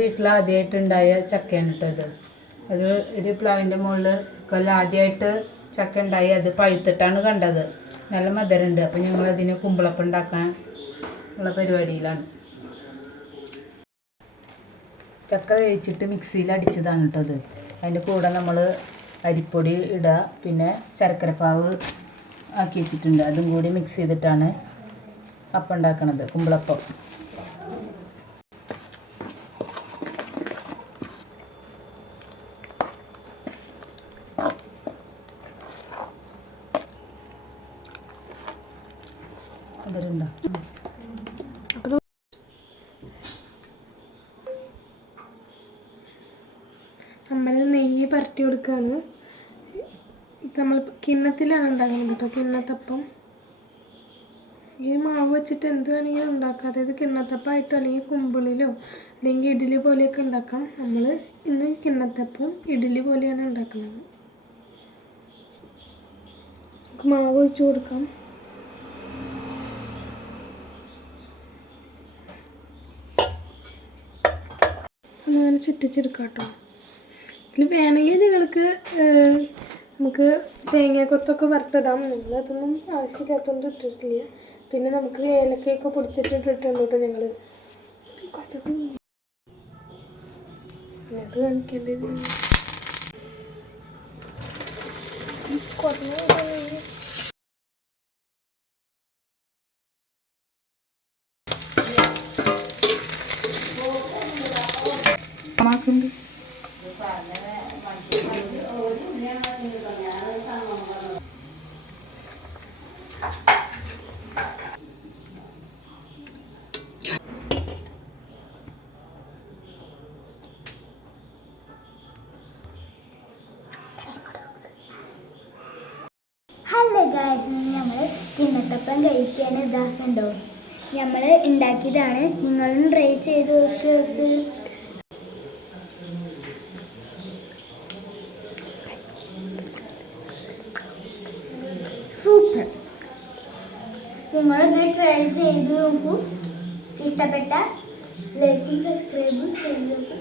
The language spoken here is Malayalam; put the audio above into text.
വീട്ടിൽ ആദ്യമായിട്ടുണ്ടായ ചക്കയാണ് കേട്ടോ ഇത്. അത് ഒരു പ്ലാവിൻ്റെ മുകളിൽ കൊല്ലം ആദ്യമായിട്ട് ചക്ക ഉണ്ടായി. അത് പഴുത്തിട്ടാണ് കണ്ടത്. നല്ല മധുരമുണ്ട്. അപ്പം ഞങ്ങളതിന് കുമ്പിളപ്പം ഉണ്ടാക്കാൻ ഉള്ള പരിപാടിയിലാണ്. ചക്ക വേവിച്ചിട്ട് മിക്സിയിൽ അടിച്ചതാണ് കേട്ടത്. അതിൻ്റെ കൂടെ നമ്മൾ അരിപ്പൊടി ഇടുക, പിന്നെ ശർക്കരപ്പാവ് ആക്കി വെച്ചിട്ടുണ്ട്. അതും കൂടി മിക്സ് ചെയ്തിട്ടാണ് അപ്പം ഉണ്ടാക്കണത്, കുമ്പിളപ്പം. അതിലുണ്ടോ? നമ്മൾ നെയ്യ് പരട്ടി കൊടുക്കുകയാണ്. നമ്മൾ കിണ്ണത്തിലാണ് ഉണ്ടാക്കുന്നത് കേട്ടോ, കിണ്ണത്തപ്പം. ഈ മാവ് വെച്ചിട്ട് എന്ത് വേണമെങ്കിലും ഉണ്ടാക്കാം. അതായത് കിണ്ണത്തപ്പമായിട്ടോ അല്ലെങ്കിൽ കുമ്പിളിലോ അല്ലെങ്കിൽ ഇഡ്ഡലി പോലെയൊക്കെ ഉണ്ടാക്കാം. നമ്മൾ ഇന്ന് കിണ്ണത്തപ്പം ഇഡ്ഡലി പോലെയാണ് ഉണ്ടാക്കുന്നത്. മാവ് ഒഴിച്ച് കൊടുക്കാം. അങ്ങനെ ചുറ്റിച്ചെടുക്കാം കേട്ടോ. ഇതിൽ വേണമെങ്കിൽ നിങ്ങൾക്ക് നമുക്ക് തേങ്ങാക്കൊത്തൊക്കെ വറുത്തിടാം. നിങ്ങളതൊന്നും ആവശ്യമില്ലാത്തതുകൊണ്ട് ഇട്ടിട്ടില്ല. പിന്നെ നമുക്ക് ഏലക്കയൊക്കെ പൊടിച്ചിട്ടിട്ടുണ്ട് കേട്ടോ ഞങ്ങൾ. കുറച്ചൊക്കെ അത് കാണിക്കേണ്ടത് കുറഞ്ഞ മാക്കുണ്ട്. ഹലോ ഗായ്സ്, നമ്മൾ കിണ്ണത്തപ്പം കഴിക്കാൻ ഇതാക്കണ്ടോ. നമ്മൾ ഉണ്ടാക്കിയതാണ്. നിങ്ങളും ട്രൈ ചെയ്ത് നോക്ക്. സൂപ്പർ. നിങ്ങളിത് ട്രൈ ചെയ്ത് നോക്കൂ. ഇഷ്ടപ്പെട്ട ലൈക്കും സബ്സ്ക്രൈബും ചെയ്ത് നോക്കൂ.